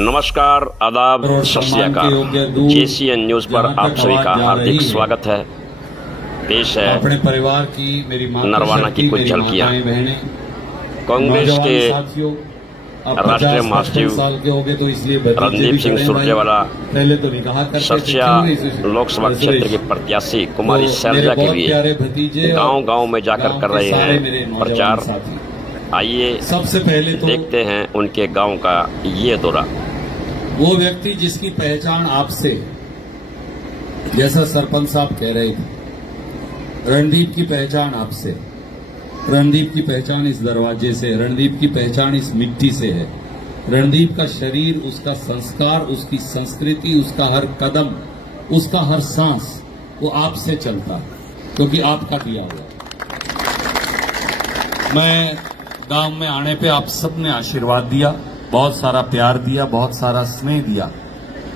नमस्कार, आदाब, सत श्री अकाल। JCN न्यूज पर आप सभी का हार्दिक स्वागत है। पेश है अपने परिवार की, मेरी नरवाना की कुछ झलकियां। कांग्रेस के राष्ट्रीय महासचिव रणदीप सिंह सुरजेवाला सरसिया लोकसभा क्षेत्र के प्रत्याशी कुमारी शैलजा के लिए गांव-गांव में जाकर कर रहे हैं प्रचार। आइए सबसे पहले तो देखते हैं उनके गांव का ये दौरा। वो व्यक्ति जिसकी पहचान आपसे, जैसा सरपंच साहब कह रहे थे, रणदीप की पहचान आपसे, रणदीप की पहचान इस दरवाजे से, रणदीप की पहचान इस मिट्टी से है। रणदीप का शरीर, उसका संस्कार, उसकी संस्कृति, उसका हर कदम, उसका हर सांस वो आपसे चलता है, क्योंकि आपका दिया हुआ। मैं गांव में आने पे आप सबने आशीर्वाद दिया, बहुत सारा प्यार दिया, बहुत सारा स्नेह दिया,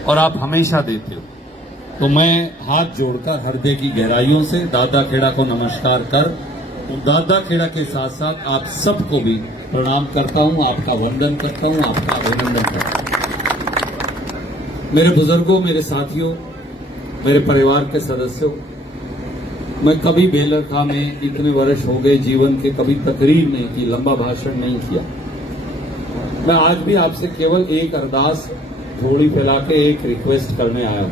और आप हमेशा देते हो। तो मैं हाथ जोड़कर हृदय की गहराइयों से दादा खेड़ा को नमस्कार कर, तो दादा खेड़ा के साथ साथ आप सबको भी प्रणाम करता हूं, आपका वंदन करता हूं, आपका अभिनंदन करता हूं। मेरे बुजुर्गों, मेरे साथियों, मेरे परिवार के सदस्यों, मैं कभी बेलरखा में इतने वर्ष हो गए जीवन के, कभी तकरीर नहीं की, लंबा भाषण नहीं किया। मैं आज भी आपसे केवल एक अरदास थोड़ी फैला के एक रिक्वेस्ट करने आया हूं।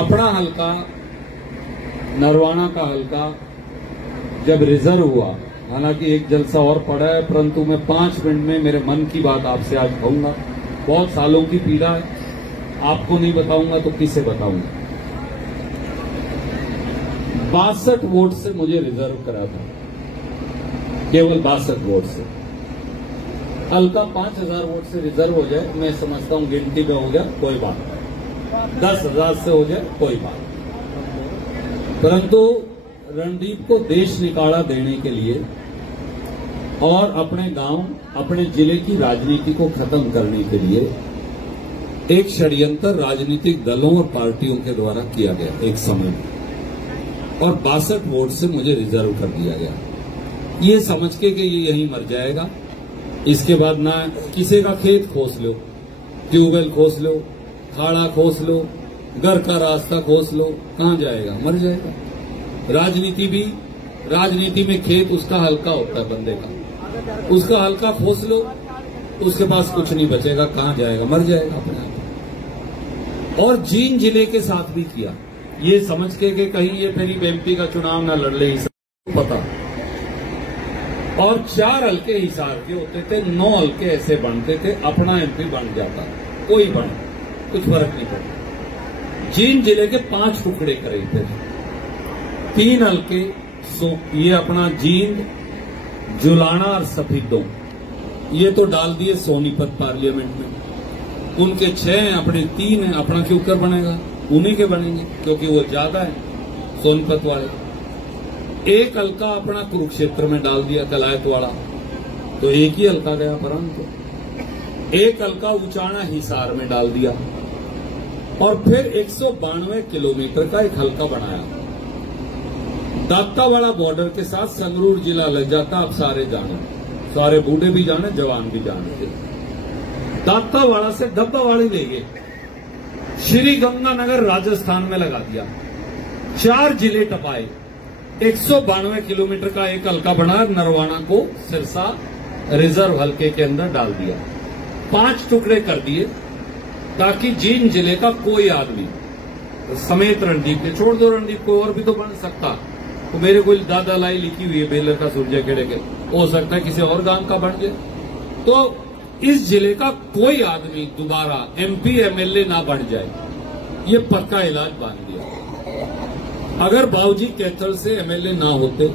अपना हल्का, नरवाना का हल्का जब रिजर्व हुआ, हालांकि एक जलसा और पड़ा है, परंतु मैं 5 मिनट में मेरे मन की बात आपसे आज कहूंगा। बहुत सालों की पीड़ा है, आपको नहीं बताऊंगा तो किसे बताऊंगा। 62 वोट से मुझे रिजर्व करा था, केवल 62 वोट से। हल्का 5000 वोट से रिजर्व हो जाए, मैं समझता हूं गिनती में हो जाए कोई बात नहीं, 10,000 से हो जाए कोई बात नहीं। परंतु रणदीप को देश निकाला देने के लिए और अपने गांव, अपने जिले की राजनीति को खत्म करने के लिए एक षड्यंत्र राजनीतिक दलों और पार्टियों के द्वारा किया गया एक समय में, और 62 वोट से मुझे रिजर्व कर दिया गया, ये समझ के कि ये यहीं मर जाएगा। इसके बाद ना किसी का खेत खोस लो, ट्यूबवेल खोस लो, खाड़ा खोस लो, घर का रास्ता खोस लो, कहां जाएगा? मर जाएगा। राजनीति में खेत उसका हल्का होता है बंदे का, उसका हल्का खोस लो, उसके पास कुछ नहीं बचेगा, कहां जाएगा? मर जाएगा अपने आप। और जींद जिले के साथ भी किया, ये समझ के कि कहीं ये फिर MP का चुनाव ना लड़ ले, पता। और 4 हल्के हिसार के होते थे, 9 हल्के ऐसे बनते थे, अपना MP बन जाता, कोई बन, कुछ फर्क नहीं पड़ता। जींद जिले के 5 टुकड़े करे थे, 3 हल्के, ये अपना जींद, जुलाना और सफीदों, ये तो डाल दिए सोनीपत पार्लियामेंट में। उनके 6 हैं, अपने 3 हैं, अपना क्यों कर बनेगा? उन्हीं के बनेंगे, क्योंकि वो ज्यादा है सोनीपत वाले। एक हल्का अपना कुरुक्षेत्र में डाल दिया, कलायत वाला, तो एक ही हल्का गया। परंतु एक हल्का उचाना हिसार में डाल दिया, और फिर 192 किलोमीटर का एक हल्का बनाया। दातावाड़ा बॉर्डर के साथ संगरूर जिला लग जाता, अब सारे जाने, सारे बूढ़े भी जाने, जवान भी जाने थे। दातावाड़ा से डब्बावाड़ी ले गए, श्री गंगानगर राजस्थान में लगा दिया, 4 जिले टपाए, 192 किलोमीटर का एक हल्का बना, नरवाना को सिरसा रिजर्व हल्के के अंदर डाल दिया, 5 टुकड़े कर दिए, ताकि जींद जिले का कोई आदमी समेत रणदीप के, छोड़ दो रणदीप को, और भी तो बन सकता, तो मेरे कोई दादा लाई लिखी हुई है बेलर का सूर्य खेड़े के, हो सकता है किसी और गांव का बन जाए, तो इस जिले का कोई आदमी दोबारा MP MLA ना बन जाए, ये पक्का इलाज बांध दिया। अगर बाबूजी कैथल से MLA ना होते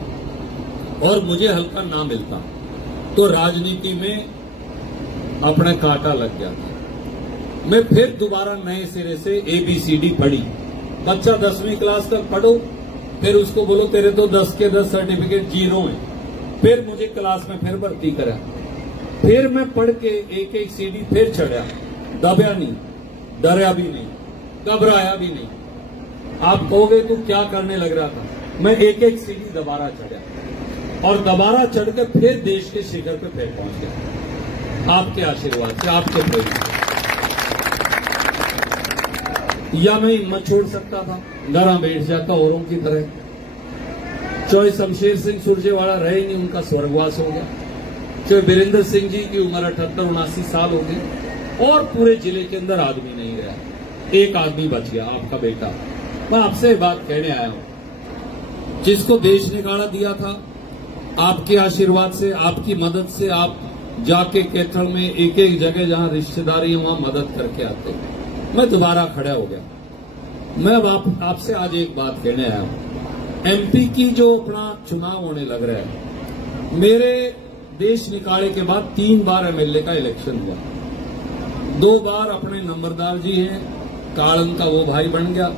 और मुझे हल्का ना मिलता, तो राजनीति में अपना कांटा लग जाता। मैं फिर दोबारा नए सिरे से ABCD पढ़ी, बच्चा 10वीं क्लास तक पढ़ो, फिर उसको बोलो तेरे तो 10 के 10 सर्टिफिकेट 0 है, फिर मुझे क्लास में फिर भर्ती करा, फिर मैं पढ़ के एक सीढ़ी फिर चढ़ा, दबया नहीं, डरा भी नहीं, घबराया भी नहीं। आप कहोगे तो क्या करने लग रहा था? मैं एक सीढ़ी दोबारा चढ़ा, और दोबारा चढ़ के फिर देश के शिखर पे फिर पहुंच गया। आपके आशीर्वाद से, आपके प्रेम से। या मैं हिम्मत छोड़ सकता था, घरा बैठ जाता औरों की तरह। चाहे शमशेर सिंह सुरजेवाला रहे नहीं, उनका स्वर्गवास हो गया। चाहे वीरेंद्र सिंह जी की उम्र 78-79 साल हो गई और पूरे जिले के अंदर आदमी नहीं रहा, एक आदमी बच गया, आपका बेटा। मैं आपसे बात कहने आया हूं, जिसको देश ने गाड़ा दिया था, आपके आशीर्वाद से, आपकी मदद से, आप जाके कैथल में एक एक जगह जहां रिश्तेदारी है वहां मदद करके आते, मैं दोबारा खड़ा हो गया। मैं अब आपसे आज एक बात कहने आया हूं। एमपी की जो अपना चुनाव होने लग रहा है, मेरे देश निकाले के बाद 3 बार एमएलए का इलेक्शन हुआ। 2 बार अपने नंबरदार जी हैं, काड़न का वो भाई बन गया,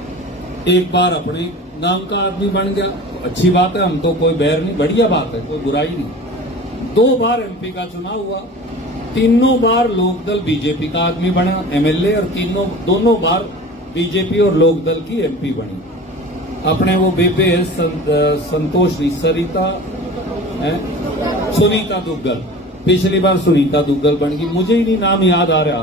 एक बार अपने गांव का आदमी बन गया। अच्छी बात है, हम तो कोई बैर नहीं, बढ़िया बात है, कोई बुराई नहीं। 2 बार एमपी का चुनाव हुआ, तीनों बार लोकदल बीजेपी का आदमी बना एमएलए, और दोनों बार बीजेपी और लोकदल की एमपी बनी। अपने वो बेबे संतोष सरिता सुनीता दुग्गल, पिछली बार सुनीता दुग्गल बन गई। मुझे ही नहीं नाम याद आ रहा,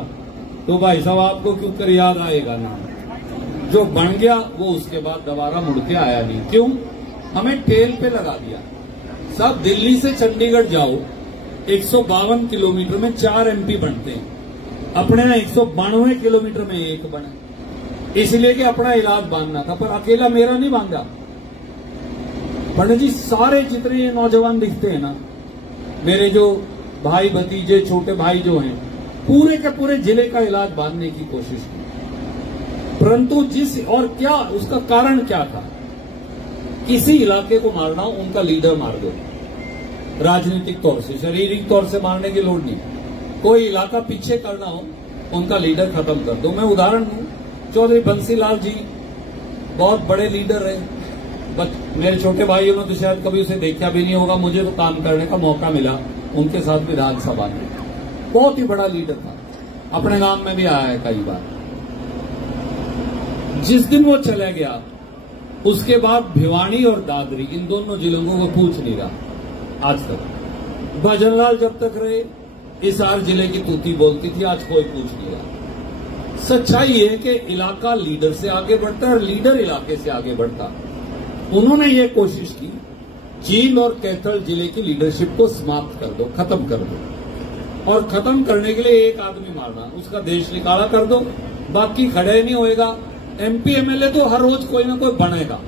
तो भाई साहब आपको क्यों कर याद आएगा नाम? जो बन गया वो उसके बाद दोबारा मुड़ के आया नहीं। क्यों? हमें टेल पे लगा दिया। साहब दिल्ली से चंडीगढ़ जाओ, 152 किलोमीटर में 4 एमपी बनते हैं, अपने यहाँ 192 किलोमीटर में 1 बना, इसलिए कि अपना इलाज बांधना था, पर अकेला मेरा नहीं बांधा। पंडित जी, सारे जितने ये नौजवान दिखते हैं ना, मेरे जो भाई भतीजे छोटे भाई जो हैं, पूरे के पूरे जिले का इलाज बांधने की कोशिश की, परंतु और क्या उसका कारण क्या था? किसी इलाके को मारना हो, उनका लीडर मार दो, राजनीतिक तौर से, शारीरिक तौर से मारने की लोड़ नहीं। कोई इलाका पीछे करना हो, उनका लीडर खत्म कर दो। मैं उदाहरण दूं, चौधरी बंसीलाल जी बहुत बड़े लीडर रहे, मेरे छोटे भाइयों ने तो शायद कभी उसे देखा भी नहीं होगा, मुझे तो काम करने का मौका मिला उनके साथ विधानसभा में। बहुत ही बड़ा लीडर था, अपने गांव में भी आया है कई बार। जिस दिन वो चला गया, उसके बाद भिवानी और दादरी, इन दोनों जिलों को पूछ नहीं रहा आज तक। भजनलाल जब तक रहे, हिसार जिले की तूती बोलती थी, आज कोई पूछ नहीं रहा। सच्चाई है कि इलाका लीडर से आगे बढ़ता है और लीडर इलाके से आगे बढ़ता। उन्होंने ये कोशिश की, जींद और कैथल जिले की लीडरशिप को समाप्त कर दो, खत्म कर दो, और खत्म करने के लिए एक आदमी मारना, उसका देश निकाला कर दो, बाकी खड़े नहीं होएगा। एमपी एमएलए तो हर रोज कोई ना कोई बनेगा,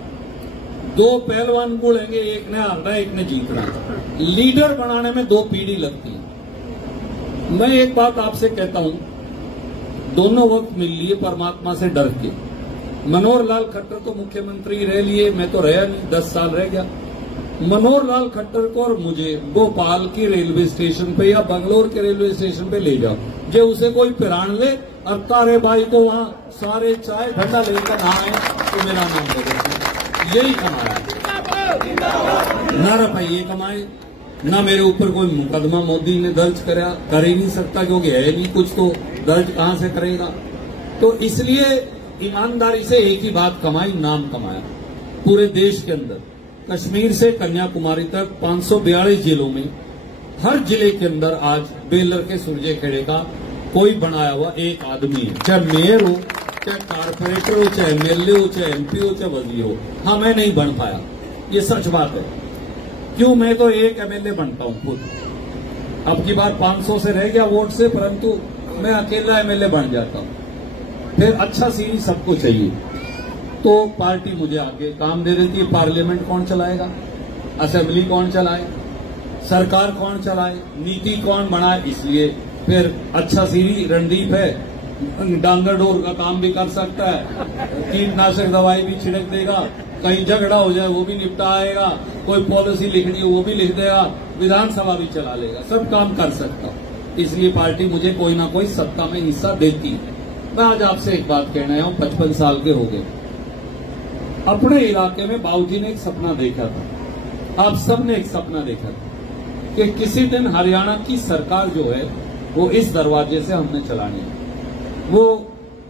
2 पहलवान गुड़ेंगे, एक ने हारना है, एक ने जीतना है। लीडर बनाने में 2 पीढ़ी लगती है। मैं एक बात आपसे कहता हूं, दोनों वक्त मिल लिए परमात्मा से डर के। मनोहर लाल खट्टर तो मुख्यमंत्री रह लिए, मैं तो रहा नहीं, 10 साल रह गया। मनोहर लाल खट्टर को और मुझे भोपाल की रेलवे स्टेशन पे या बंगलोर के रेलवे स्टेशन पे ले जाओ, जो उसे कोई पिरान ले और तारे भाई को वहां सारे चाय ठंडा लेकर नहाए तो मेरा नाम दे देते। यही कमाया, न रुपये कमाए, न मेरे ऊपर कोई मुकदमा मोदी ने दर्ज कर ही नहीं सकता, क्योंकि है नहीं कुछ, तो दर्ज कहां से करेगा। तो इसलिए ईमानदारी से एक ही बात कमाई, नाम कमाया पूरे देश के अंदर। कश्मीर से कन्याकुमारी तक 542 जिलों में, हर जिले के अंदर आज बेलर के सुरजे खेड़े का कोई बनाया हुआ एक आदमी है, चाहे मेयर हो, चाहे कारपोरेटर हो, चाहे एमएलए हो, चाहे एमपी हो, चाहे वजीर हो। हाँ, मैं नहीं बन पाया, ये सच बात है। क्यों? मैं तो एक एमएलए बनता हूं खुद, अब की बार 500 से रह गया वोट से, परंतु मैं अकेला एमएलए बन जाता हूं। फिर अच्छा सीरी सबको चाहिए, तो पार्टी मुझे आगे काम दे देती है। पार्लियामेंट कौन चलाएगा, असेंबली कौन चलाए, सरकार कौन चलाए, नीति कौन बनाए, इसलिए फिर अच्छा सीरी रणदीप है, डांगर डोर का काम भी कर सकता है, कीटनाशक दवाई भी छिड़क देगा, कहीं झगड़ा हो जाए वो भी निपटा आएगा, कोई पॉलिसी लिखनी है वो भी लिख देगा, विधानसभा भी चला लेगा, सब काम कर सकता हूं। इसलिए पार्टी मुझे कोई ना कोई सत्ता में हिस्सा देती है। मैं आज आपसे एक बात कहना आया हूं, 55 साल के हो गए। अपने इलाके में बाबूजी ने एक सपना देखा था, आप सब ने एक सपना देखा था कि किसी दिन हरियाणा की सरकार जो है वो इस दरवाजे से हमने चलानी है। वो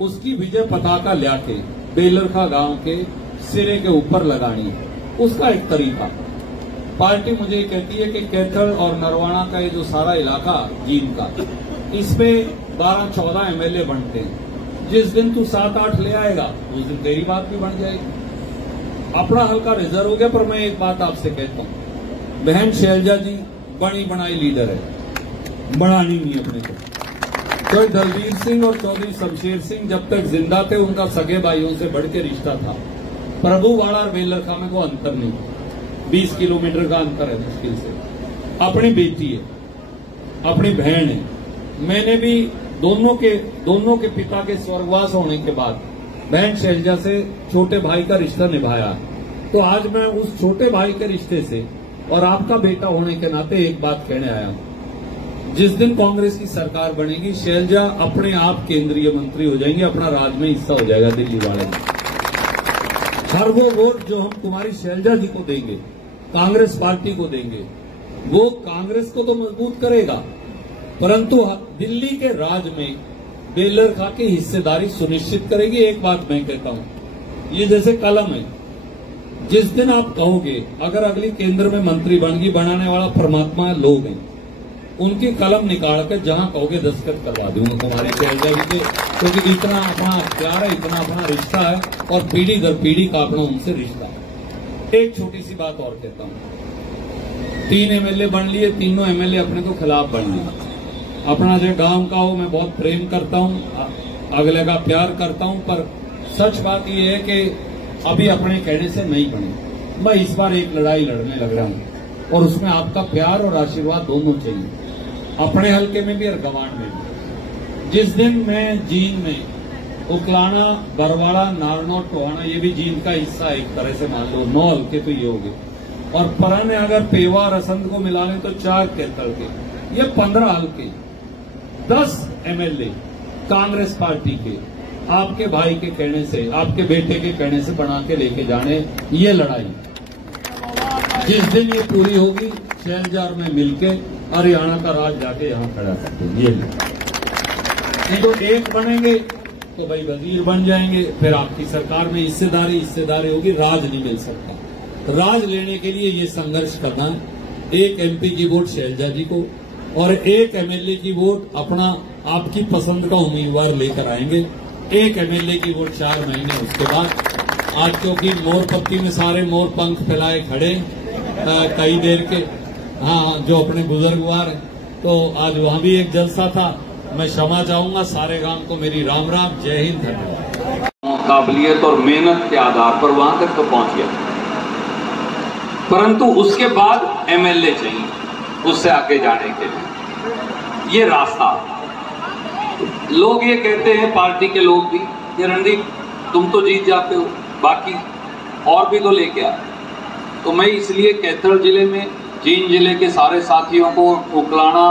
उसकी विजय पताका लाके बेलरखा गांव के सिरे के ऊपर लगानी है। उसका एक तरीका, पार्टी मुझे कहती है कि कैथल और नरवाना का ये जो सारा इलाका जींद का, इस पे 12-14 एमएलए बनते हैं। जिस दिन तू 7-8 ले आएगा उस दिन तेरी बात भी बन जाएगी। अपना हल्का रिजर्व हो गया। पर मैं एक बात आपसे कहता हूं, बहन शैलजा जी बनी बनाई लीडर है, बढ़ानी नहीं अपने को। तो दलवीर सिंह और चौधरी शमशेर सिंह जब तक जिंदा थे उनका सगे भाइयों से बढ़ के रिश्ता था। प्रभुवाड़ा और बेलरखा में कोई अंतर नहीं, 20 किलोमीटर का अंतर है मुश्किल से। अपनी बेटी है, अपनी बहन है। मैंने भी दोनों के पिता के स्वर्गवास होने के बाद बहन शैलजा से छोटे भाई का रिश्ता निभाया। तो आज मैं उस छोटे भाई के रिश्ते से और आपका बेटा होने के नाते एक बात कहने आया हूं। जिस दिन कांग्रेस की सरकार बनेगी, शैलजा अपने आप केंद्रीय मंत्री हो जाएंगे, अपना राज में हिस्सा हो जाएगा दिल्ली वाले में। हर वो वोट जो हम कुमारी शैलजा जी को देंगे, कांग्रेस पार्टी को देंगे, वो कांग्रेस को तो मजबूत करेगा, परंतु दिल्ली के राज में बेलरखा की हिस्सेदारी सुनिश्चित करेगी। एक बात मैं कहता हूं, ये जैसे कलम है, जिस दिन आप कहोगे अगर अगली केंद्र में मंत्री बनगी, बनाने वाला परमात्मा लोग हैं, उनकी कलम निकाल कर जहां कहोगे दस्तखत करवा दूंगा कुमारी शैलजा जी के, क्योंकि इतना अपना प्यार है, इतना अपना रिश्ता है और पीढ़ी दर पीढ़ी का अपना उनसे रिश्ता है। एक छोटी सी बात और कहता हूं, 3 एमएलए बन लिए, तीनों एमएलए अपने को खिलाफ बन लिए। अपना जो गांव का हो मैं बहुत प्रेम करता हूं, अगले का प्यार करता हूं, पर सच बात यह है कि अभी अपने कहने से नहीं बने। मैं इस बार एक लड़ाई लड़ने लग रहा हूं और उसमें आपका प्यार और आशीर्वाद दोनों चाहिए, अपने हल्के में भी और गवांड में भी। जिस दिन मैं जींद में उकलाना, बरवाड़ा, नारनौल, टोहाना, ये भी जींद का हिस्सा है एक तरह से मान लो, 9 हल्के तो ये हो गए, और परन में अगर पेवा रसंद को मिला लें तो 4 केतल के, ये 15 हल्के, 10 एमएलए कांग्रेस पार्टी के आपके भाई के कहने से, आपके बेटे के कहने से बना के लेके जाने। ये लड़ाई जिस दिन ये पूरी होगी, शैलजा और मैं मिलके हरियाणा का राज जाके यहां खड़ा करते हैं। ये नहीं तो एक बनेंगे तो भाई वजीर बन जाएंगे, फिर आपकी सरकार में हिस्सेदारी होगी, राज नहीं मिल सकता। राज लेने के लिए ये संघर्ष करना है। एक एमपी की वोट शैलजा जी को और एक एमएलए की वोट अपना आपकी पसंद का उम्मीदवार लेकर आएंगे। एक एमएलए की वोट 4 महीने उसके बाद। आज क्योंकि मोरपत्ती में सारे मोर पंख फैलाए खड़े कई देर के, हाँ, जो अपने बुजुर्गवार हैं, तो आज वहां भी एक जलसा था। मैं क्षमा चाहूंगा सारे गांव को, मेरी राम राम, जय हिंद, धन्यवाद। काबिलियत और मेहनत के आधार पर वहां तक तो पहुंच गया, परंतु उसके बाद एमएलए चाहिए उससे आगे जाने के लिए। ये रास्ता लोग ये कहते हैं, पार्टी के लोग भी, कि रणदीप तुम तो जीत जाते हो, बाकी और भी तो लेके आ। तो मैं इसलिए कैथल जिले में, जींद जिले के सारे साथियों को उकलाना,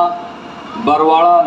बरवाड़ा,